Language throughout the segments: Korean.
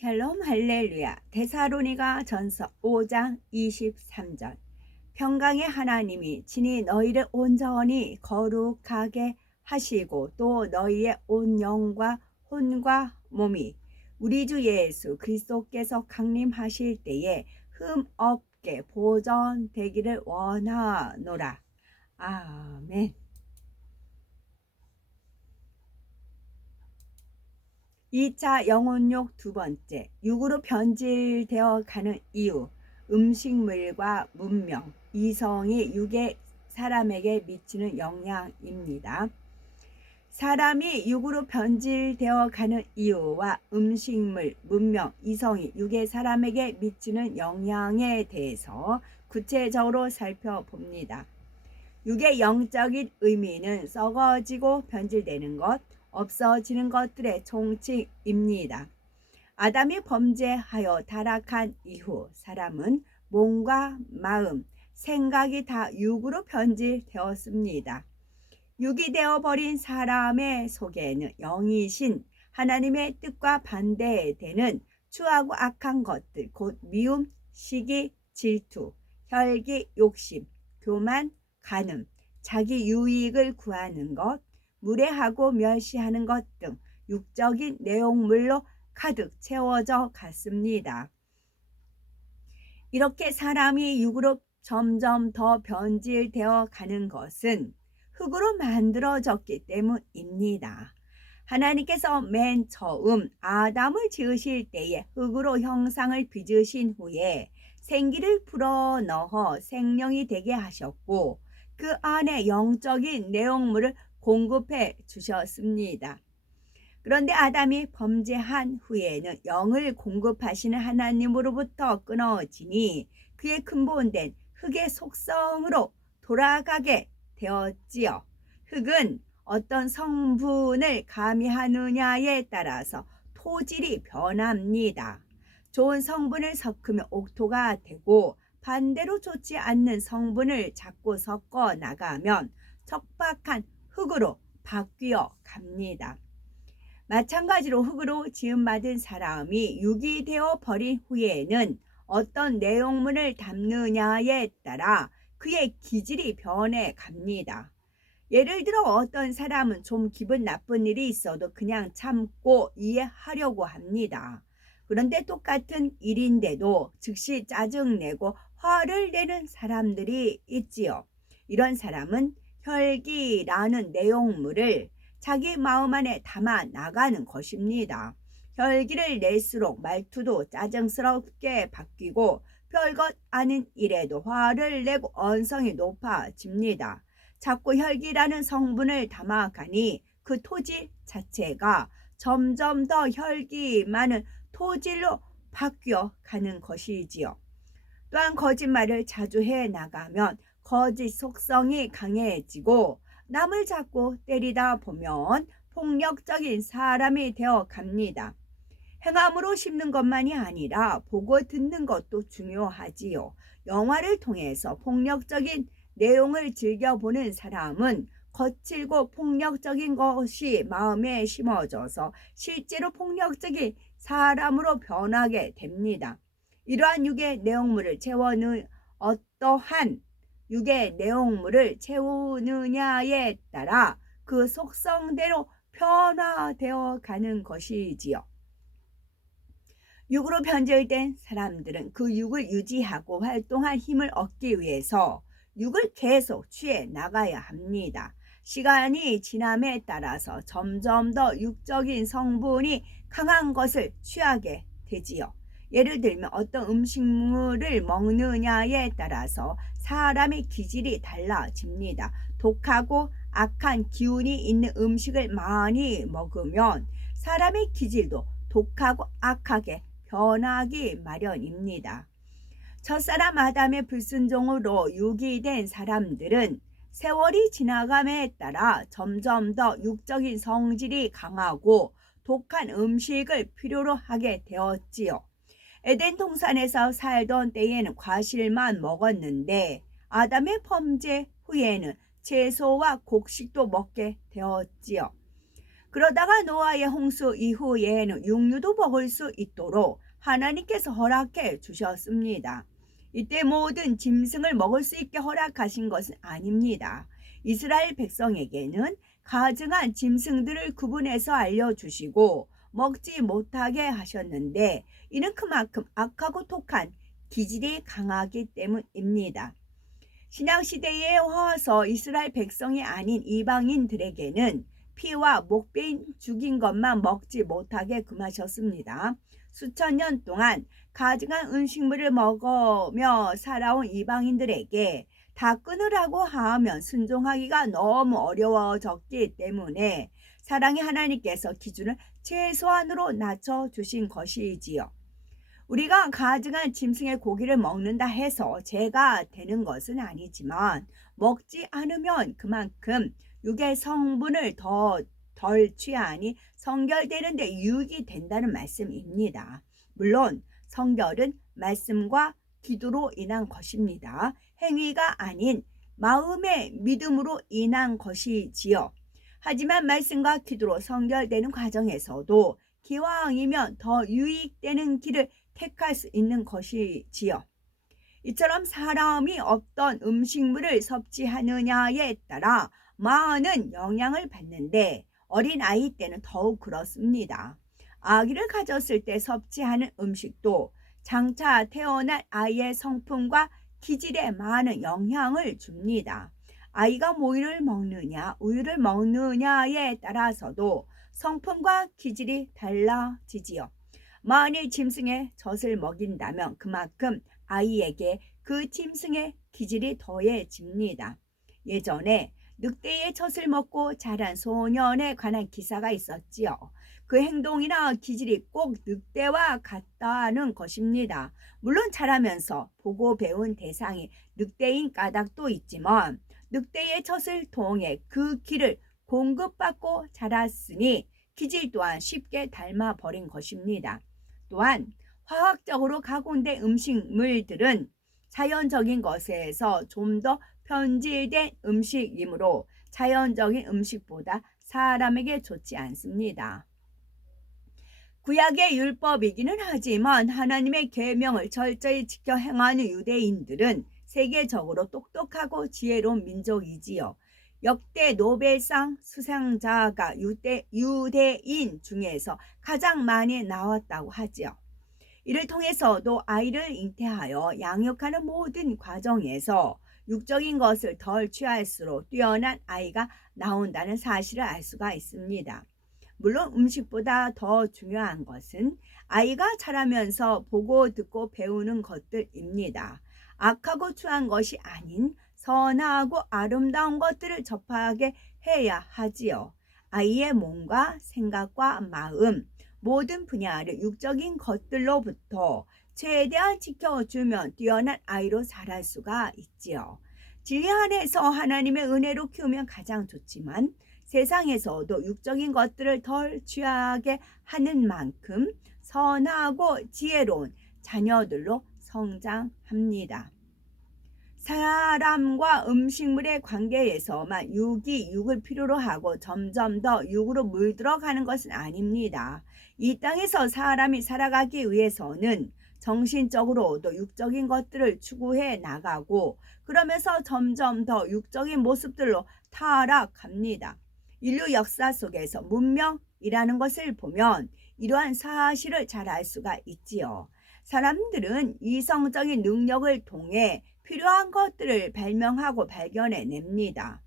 샬롬 할렐루야. 데살로니가 전서 5장 23절. 평강의 하나님이 친히 너희를 온전히 거룩하게 하시고 또 너희의 온 영과 혼과 몸이 우리 주 예수 그리스도께서 강림하실 때에 흠 없게 보존되기를 원하노라. 아멘. 2차 영혼욕 두 번째, 육으로 변질되어 가는 이유, 음식물과 문명, 이성이 육의 사람에게 미치는 영향입니다. 사람이 육으로 변질되어 가는 이유와 음식물, 문명, 이성이 육의 사람에게 미치는 영향에 대해서 구체적으로 살펴봅니다. 육의 영적인 의미는 썩어지고 변질되는 것, 없어지는 것들의 총칭입니다. 아담이 범죄하여 타락한 이후 사람은 몸과 마음, 생각이 다 육으로 변질되었습니다. 육이 되어버린 사람의 속에는 영이신 하나님의 뜻과 반대되는 추하고 악한 것들, 곧 미움, 시기, 질투, 혈기, 욕심, 교만, 간음, 자기 유익을 구하는 것, 무례하고 멸시하는 것 등 육적인 내용물로 가득 채워져 갔습니다. 이렇게 사람이 육으로 점점 더 변질되어 가는 것은 흙으로 만들어졌기 때문입니다. 하나님께서 맨 처음 아담을 지으실 때에 흙으로 형상을 빚으신 후에 생기를 불어넣어 생명이 되게 하셨고 그 안에 영적인 내용물을 공급해 주셨습니다. 그런데 아담이 범죄한 후에는 영을 공급하시는 하나님으로부터 끊어지니 그의 근본된 흙의 속성으로 돌아가게 되었지요. 흙은 어떤 성분을 가미하느냐에 따라서 토질이 변합니다. 좋은 성분을 섞으면 옥토가 되고 반대로 좋지 않는 성분을 자꾸 섞어 나가면 척박한 흙으로 바뀌어 갑니다. 마찬가지로 흙으로 지음받은 사람이 육이 되어 버린 후에는 어떤 내용물을 담느냐에 따라 그의 기질이 변해 갑니다. 예를 들어 어떤 사람은 좀 기분 나쁜 일이 있어도 그냥 참고 이해하려고 합니다. 그런데 똑같은 일인데도 즉시 짜증내고 화를 내는 사람들이 있지요. 이런 사람은 혈기라는 내용물을 자기 마음 안에 담아 나가는 것입니다. 혈기를 낼수록 말투도 짜증스럽게 바뀌고 별것 아닌 일에도 화를 내고 언성이 높아집니다. 자꾸 혈기라는 성분을 담아가니 그 토질 자체가 점점 더 혈기 많은 토질로 바뀌어 가는 것이지요. 또한 거짓말을 자주 해 나가면 거짓 속성이 강해지고 남을 자꾸 때리다 보면 폭력적인 사람이 되어 갑니다. 행함으로 심는 것만이 아니라 보고 듣는 것도 중요하지요. 영화를 통해서 폭력적인 내용을 즐겨보는 사람은 거칠고 폭력적인 것이 마음에 심어져서 실제로 폭력적인 사람으로 변하게 됩니다. 이러한 육의 내용물을 어떠한 육의 내용물을 채우느냐에 따라 그 속성대로 변화되어 가는 것이지요. 육으로 변질된 사람들은 그 육을 유지하고 활동할 힘을 얻기 위해서 육을 계속 취해 나가야 합니다. 시간이 지남에 따라서 점점 더 육적인 성분이 강한 것을 취하게 되지요. 예를 들면 어떤 음식물을 먹느냐에 따라서 사람의 기질이 달라집니다. 독하고 악한 기운이 있는 음식을 많이 먹으면 사람의 기질도 독하고 악하게 변하기 마련입니다. 첫사람 아담의 불순종으로 육이 된 사람들은 세월이 지나감에 따라 점점 더 육적인 성질이 강하고 독한 음식을 필요로 하게 되었지요. 에덴 동산에서 살던 때에는 과실만 먹었는데 아담의 범죄 후에는 채소와 곡식도 먹게 되었지요. 그러다가 노아의 홍수 이후에는 육류도 먹을 수 있도록 하나님께서 허락해 주셨습니다. 이때 모든 짐승을 먹을 수 있게 허락하신 것은 아닙니다. 이스라엘 백성에게는 가증한 짐승들을 구분해서 알려주시고 먹지 못하게 하셨는데 이는 그만큼 악하고 독한 기질이 강하기 때문입니다. 신약시대에 와서 이스라엘 백성이 아닌 이방인들에게는 피와 목베인 죽인 것만 먹지 못하게 금하셨습니다. 수천 년 동안 가증한 음식물을 먹으며 살아온 이방인들에게 다 끊으라고 하면 순종하기가 너무 어려워졌기 때문에 사랑의 하나님께서 기준을 최소한으로 낮춰주신 것이지요. 우리가 가증한 짐승의 고기를 먹는다 해서 죄가 되는 것은 아니지만 먹지 않으면 그만큼 육의 성분을 덜 취하니 성결되는 데 유익이 된다는 말씀입니다. 물론 성결은 말씀과 기도로 인한 것입니다. 행위가 아닌 마음의 믿음으로 인한 것이지요. 하지만 말씀과 기도로 성결되는 과정에서도 기왕이면 더 유익되는 길을 택할 수 있는 것이지요. 이처럼 사람이 어떤 음식물을 섭취하느냐에 따라 많은 영향을 받는데 어린 아이 때는 더욱 그렇습니다. 아기를 가졌을 때 섭취하는 음식도 장차 태어날 아이의 성품과 기질에 많은 영향을 줍니다. 아이가 모유를 먹느냐 우유를 먹느냐에 따라서도 성품과 기질이 달라지지요. 만일 짐승의 젖을 먹인다면 그만큼 아이에게 그 짐승의 기질이 더해집니다. 예전에 늑대의 젖을 먹고 자란 소년에 관한 기사가 있었지요. 그 행동이나 기질이 꼭 늑대와 같다는 것입니다. 물론 자라면서 보고 배운 대상이 늑대인 까닭도 있지만 늑대의 젖을 통해 그 길을 공급받고 자랐으니 기질 또한 쉽게 닮아버린 것입니다. 또한 화학적으로 가공된 음식물들은 자연적인 것에서 좀 더 변질된 음식이므로 자연적인 음식보다 사람에게 좋지 않습니다. 구약의 율법이기는 하지만 하나님의 계명을 철저히 지켜 행하는 유대인들은 세계적으로 똑똑하고 지혜로운 민족이지요. 역대 노벨상 수상자가 유대인 중에서 가장 많이 나왔다고 하지요. 이를 통해서도 아이를 잉태하여 양육하는 모든 과정에서 육적인 것을 덜 취할수록 뛰어난 아이가 나온다는 사실을 알 수가 있습니다. 물론 음식보다 더 중요한 것은 아이가 자라면서 보고 듣고 배우는 것들입니다. 악하고 추한 것이 아닌 선하고 아름다운 것들을 접하게 해야 하지요. 아이의 몸과 생각과 마음, 모든 분야를 육적인 것들로부터 최대한 지켜주면 뛰어난 아이로 자랄 수가 있지요. 진리 안에서 하나님의 은혜로 키우면 가장 좋지만 세상에서도 육적인 것들을 덜 취하게 하는 만큼 선하고 지혜로운 자녀들로 성장합니다. 사람과 음식물의 관계에서만 육이 육을 필요로 하고 점점 더 육으로 물들어가는 것은 아닙니다. 이 땅에서 사람이 살아가기 위해서는 정신적으로도 육적인 것들을 추구해 나가고 그러면서 점점 더 육적인 모습들로 타락합니다. 인류 역사 속에서 문명이라는 것을 보면 이러한 사실을 잘 알 수가 있지요. 사람들은 이성적인 능력을 통해 필요한 것들을 발명하고 발견해냅니다.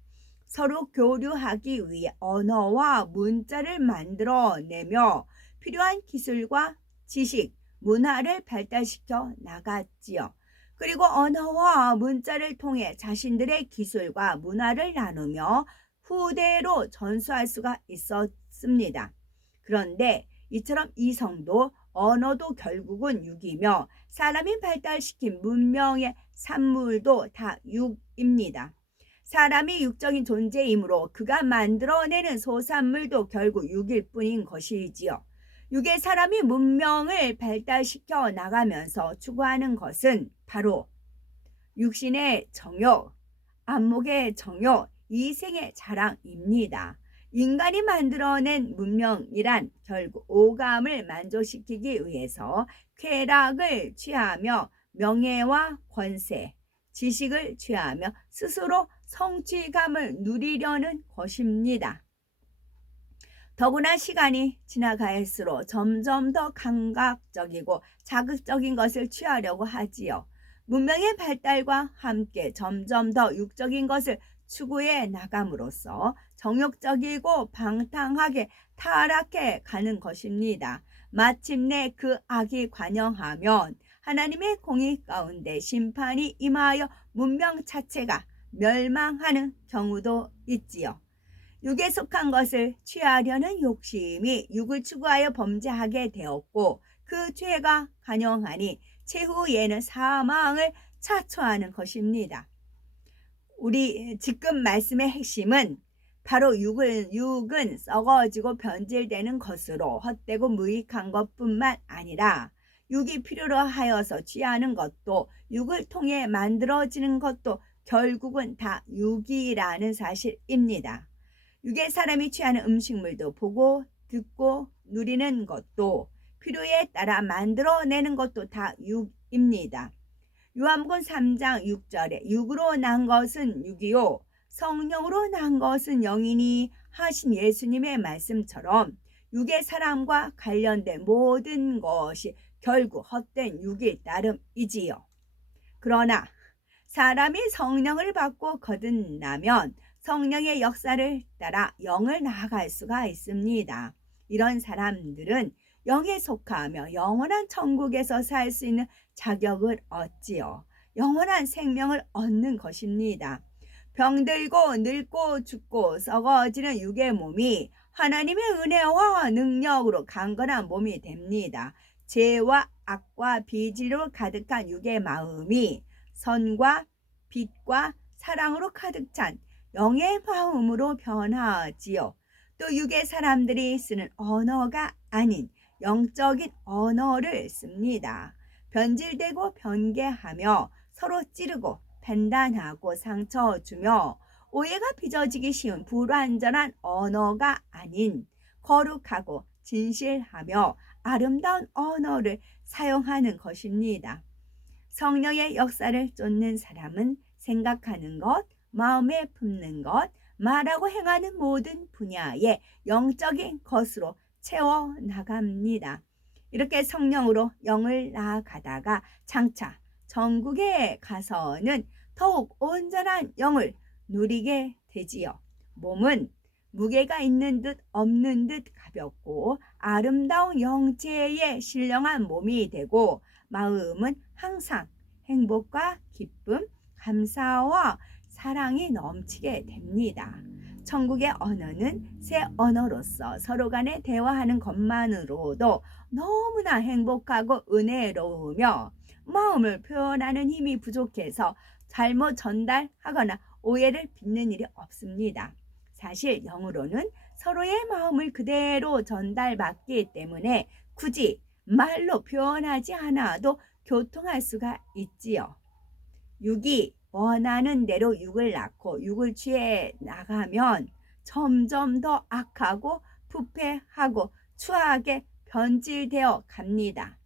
서로 교류하기 위해 언어와 문자를 만들어내며 필요한 기술과 지식, 문화를 발달시켜 나갔지요. 그리고 언어와 문자를 통해 자신들의 기술과 문화를 나누며 후대로 전수할 수가 있었습니다. 그런데 이처럼 이성도 언어도 결국은 육이며 사람이 발달시킨 문명의 산물도 다 육입니다. 사람이 육적인 존재이므로 그가 만들어내는 소산물도 결국 육일 뿐인 것이지요. 육의 사람이 문명을 발달시켜 나가면서 추구하는 것은 바로 육신의 정욕, 안목의 정욕, 이생의 자랑입니다. 인간이 만들어낸 문명이란 결국 오감을 만족시키기 위해서 쾌락을 취하며 명예와 권세, 지식을 취하며 스스로 성취감을 누리려는 것입니다. 더구나 시간이 지나갈수록 점점 더 감각적이고 자극적인 것을 취하려고 하지요. 문명의 발달과 함께 점점 더 육적인 것을 추구해 나감으로써 정욕적이고 방탕하게 타락해 가는 것입니다. 마침내 그 악이 관영하면 하나님의 공의 가운데 심판이 임하여 문명 자체가 멸망하는 경우도 있지요. 육에 속한 것을 취하려는 욕심이 육을 추구하여 범죄하게 되었고 그 죄가 간영하니 최후에는 사망을 자초하는 것입니다. 우리 지금 말씀의 핵심은 바로 육은 썩어지고 변질되는 것으로 헛되고 무익한 것뿐만 아니라 육이 필요로 하여서 취하는 것도 육을 통해 만들어지는 것도 결국은 다 육이라는 사실입니다. 육의 사람이 취하는 음식물도 보고 듣고 누리는 것도 필요에 따라 만들어내는 것도 다 육입니다. 요한복음 3장 6절에 육으로 난 것은 육이요 성령으로 난 것은 영이니 하신 예수님의 말씀처럼 육의 사람과 관련된 모든 것이 결국 헛된 육일 따름이지요. 그러나 사람이 성령을 받고 거듭나면 성령의 역사를 따라 영을 나아갈 수가 있습니다. 이런 사람들은 영에 속하며 영원한 천국에서 살 수 있는 자격을 얻지요. 영원한 생명을 얻는 것입니다. 병들고 늙고 죽고 썩어지는 육의 몸이 하나님의 은혜와 능력으로 강건한 몸이 됩니다. 죄와 악과 비질로 가득한 육의 마음이 선과 빛과 사랑으로 가득 찬 영의 마음으로 변화하지요. 또 육의 사람들이 쓰는 언어가 아닌 영적인 언어를 씁니다. 변질되고 변개하며 서로 찌르고 판단하고 상처 주며 오해가 빚어지기 쉬운 불완전한 언어가 아닌 거룩하고 진실하며 아름다운 언어를 사용하는 것입니다. 성령의 역사를 쫓는 사람은 생각하는 것, 마음에 품는 것, 말하고 행하는 모든 분야의 영적인 것으로 채워 나갑니다. 이렇게 성령으로 영을 나아가다가 장차 천국에 가서는 더욱 온전한 영을 누리게 되지요. 몸은 무게가 있는 듯 없는 듯 가볍고 아름다운 영체에 신령한 몸이 되고 마음은 항상 행복과 기쁨, 감사와 사랑이 넘치게 됩니다. 천국의 언어는 새 언어로서 서로 간에 대화하는 것만으로도 너무나 행복하고 은혜로우며 마음을 표현하는 힘이 부족해서 잘못 전달하거나 오해를 빚는 일이 없습니다. 사실 영으로는 서로의 마음을 그대로 전달받기 때문에 굳이 말로 표현하지 않아도 교통할 수가 있지요. 육이 원하는 대로 육을 낳고 육을 취해 나가면 점점 더 악하고 부패하고 추하게 변질되어 갑니다.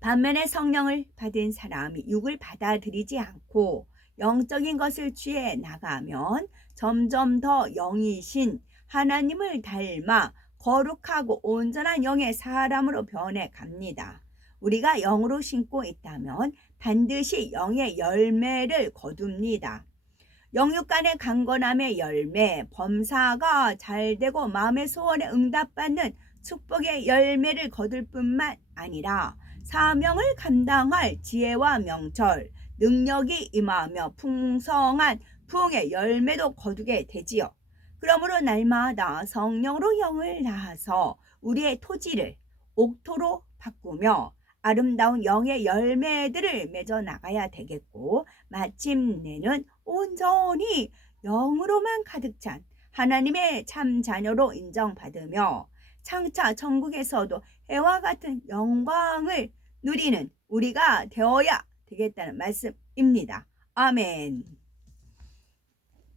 반면에 성령을 받은 사람이 육을 받아들이지 않고 영적인 것을 취해 나가면 점점 더 영이신 하나님을 닮아 거룩하고 온전한 영의 사람으로 변해 갑니다. 우리가 영으로 신고 있다면 반드시 영의 열매를 거둡니다. 영육 간의 강건함의 열매, 범사가 잘되고 마음의 소원에 응답받는 축복의 열매를 거둘 뿐만 아니라 사명을 감당할 지혜와 명철, 능력이 임하며 풍성한 부흥의 열매도 거두게 되지요. 그러므로 날마다 성령으로 영을 낳아서 우리의 토지를 옥토로 바꾸며 아름다운 영의 열매들을 맺어 나가야 되겠고 마침내는 온전히 영으로만 가득 찬 하나님의 참 자녀로 인정받으며 장차 천국에서도 해와 같은 영광을 누리는 우리가 되어야 되겠다는 말씀입니다. 아멘.